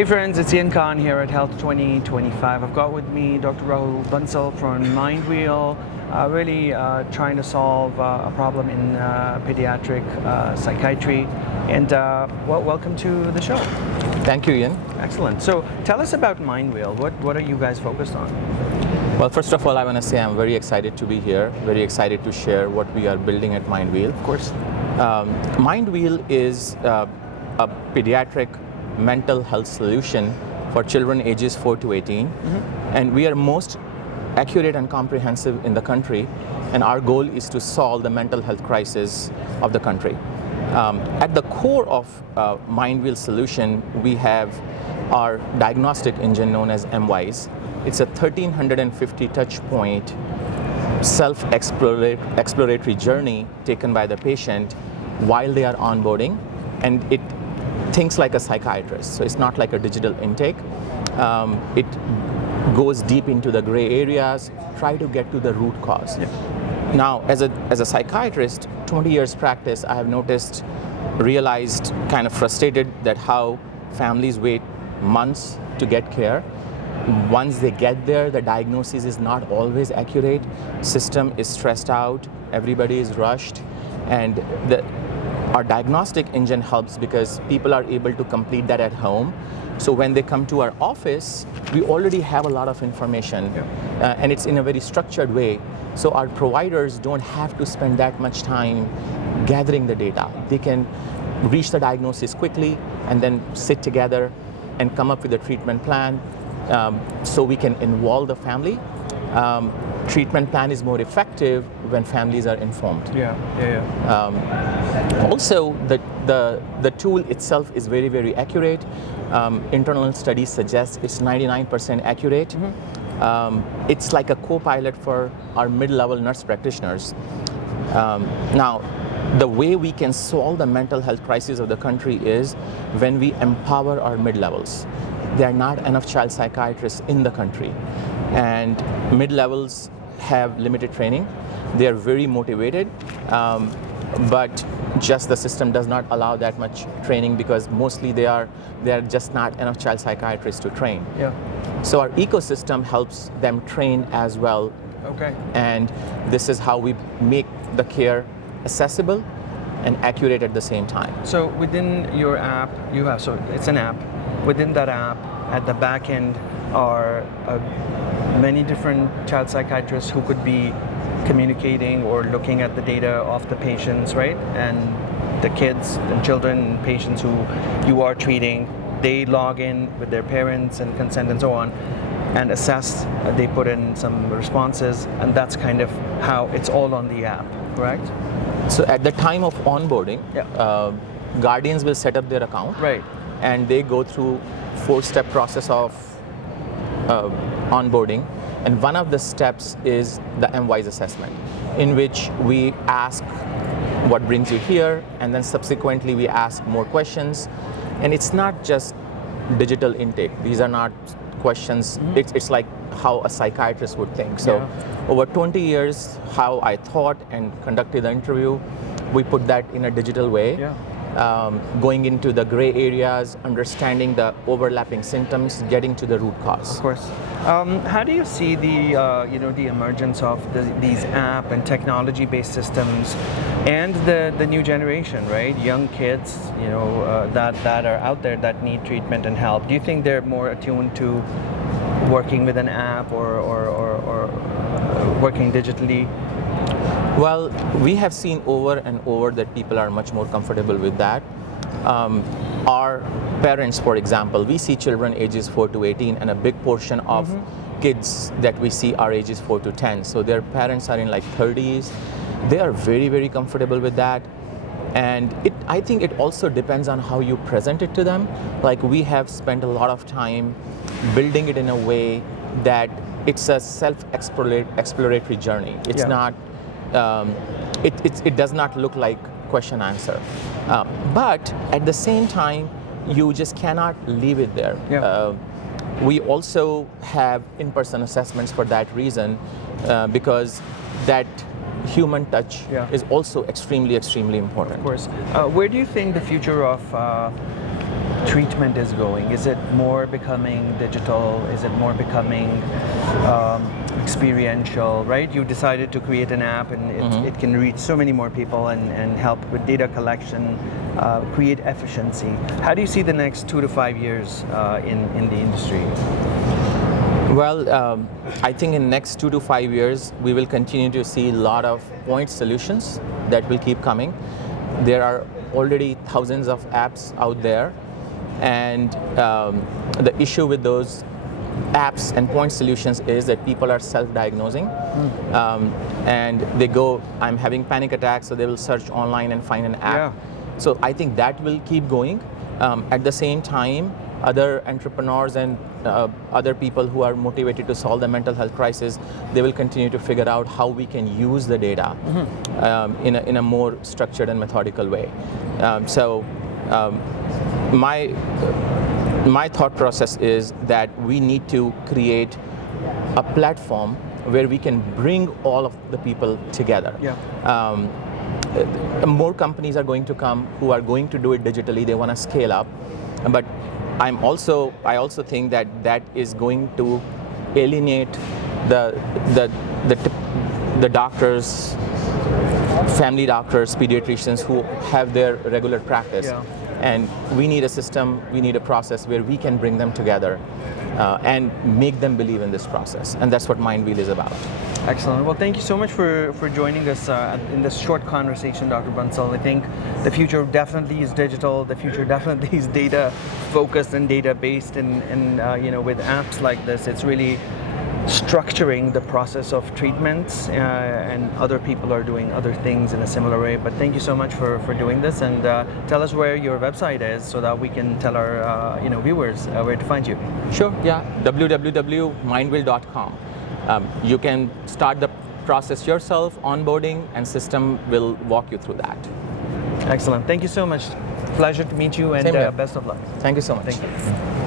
Hey friends, it's Ian Khan here at Health 2025. I've got with me Dr. Rahul Bansal from MindWeal, really trying to solve a problem in pediatric psychiatry. And welcome to the show. Thank you, Ian. Excellent. So tell us about MindWeal. What are you guys focused on? Well, first of all, I want to say I'm very excited to be here, very excited to share what we are building at MindWeal. Of course. MindWeal is a pediatric mental health solution for children ages 4 to 18. And we are most accurate and comprehensive in the country, and our goal is to solve the mental health crisis of the country. At the core of MindWeal solution, we have our diagnostic engine known as MWise. It's a 1350 touchpoint self-exploratory journey taken by the patient while they are onboarding, and it thinks like a psychiatrist, so it's not like a digital intake. It goes deep into the gray areas, try to get to the root cause. Yeah. Now, as a psychiatrist, 20 years practice, I have realized, kind of frustrated that how families wait months to get care. Once they get there, the diagnosis is not always accurate, system is stressed out, everybody is rushed, and our diagnostic engine helps because people are able to complete that at home. So when they come to our office, we already have a lot of information, and it's in a very structured way. So our providers don't have to spend that much time gathering the data. They can reach the diagnosis quickly and then sit together and come up with a treatment plan, so we can involve the family. Treatment plan is more effective when families are informed. Also, the tool itself is very, very accurate. Internal studies suggest it's 99% accurate. It's like a co-pilot for our mid-level nurse practitioners. Now, the way we can solve the mental health crisis of the country is when we empower our mid-levels. There are not enough child psychiatrists in the country, and mid-levels have limited training. They are very motivated, but just the system does not allow that much training because mostly there are just not enough child psychiatrists to train. So our ecosystem helps them train as well. And this is how we make the care accessible and accurate at the same time. So within your app, so it's an app. Within that app, at the back end, are many different child psychiatrists who could be communicating or looking at the data of the patients, right? And the kids and children and patients who you are treating, they log in with their parents and consent and so on and assess, they put in some responses, and that's kind of how it's all on the app, correct? So at the time of onboarding, guardians will set up their account, and they go through 4-step process of onboarding, and one of the steps is the MWise assessment, in which we ask what brings you here, and then subsequently we ask more questions. And it's not just digital intake. These are not questions, it's like how a psychiatrist would think. So over 20 years, how I thought and conducted the interview, we put that in a digital way. Going into the gray areas, understanding the overlapping symptoms, getting to the root cause. Of course. How do you see the the emergence of these app and technology-based systems, and the new generation, right? Young kids, that are out there that need treatment and help. Do you think they're more attuned to working with an app or working digitally? Well, we have seen over and over that people are much more comfortable with that. Our parents, for example, we see children ages 4 to 18, and a big portion of kids that we see are ages 4 to 10. So their parents are in like 30s. They are very, very comfortable with that. And I think it also depends on how you present it to them. Like, we have spent a lot of time building it in a way that it's a self-exploratory journey. It's not, it does not look like question answer. But at the same time, you just cannot leave it there. We also have in-person assessments for that reason, because that human touch is also extremely, extremely important. Of course. Where do you think the future of treatment is going? Is it more becoming digital? Is it more becoming experiential, right? You decided to create an app, and it can reach so many more people and help with data collection, create efficiency. How do you see the next 2 to 5 years in the industry? Well, I think in next 2 to 5 years, we will continue to see a lot of point solutions that will keep coming. There are already thousands of apps out there, and the issue with those apps and point solutions is that people are self-diagnosing, and they go, I'm having panic attacks, so they will search online and find an app. Yeah. So I think that will keep going. At the same time, other entrepreneurs and other people who are motivated to solve the mental health crisis, they will continue to figure out how we can use the data in a more structured and methodical way. My thought process is that we need to create a platform where we can bring all of the people together. Yeah. More companies are going to come who are going to do it digitally. They want to scale up, but I also think that is going to alienate the doctors, family doctors, pediatricians who have their regular practice. Yeah. And we need a system, we need a process where we can bring them together and make them believe in this process. And that's what MindWeal is about. Excellent. Well, thank you so much for joining us in this short conversation, Dr. Bansal. I think the future definitely is digital. The future definitely is data focused and data based. And with apps like this, it's really structuring the process of treatments, and other people are doing other things in a similar way. But thank you so much for doing this, and tell us where your website is so that we can tell our viewers where to find you. Sure, yeah, www.mindweal.com. You can start the process yourself, onboarding, and system will walk you through that. Excellent. Thank you so much. Pleasure to meet you, and best of luck. Thank you so much. Thank you.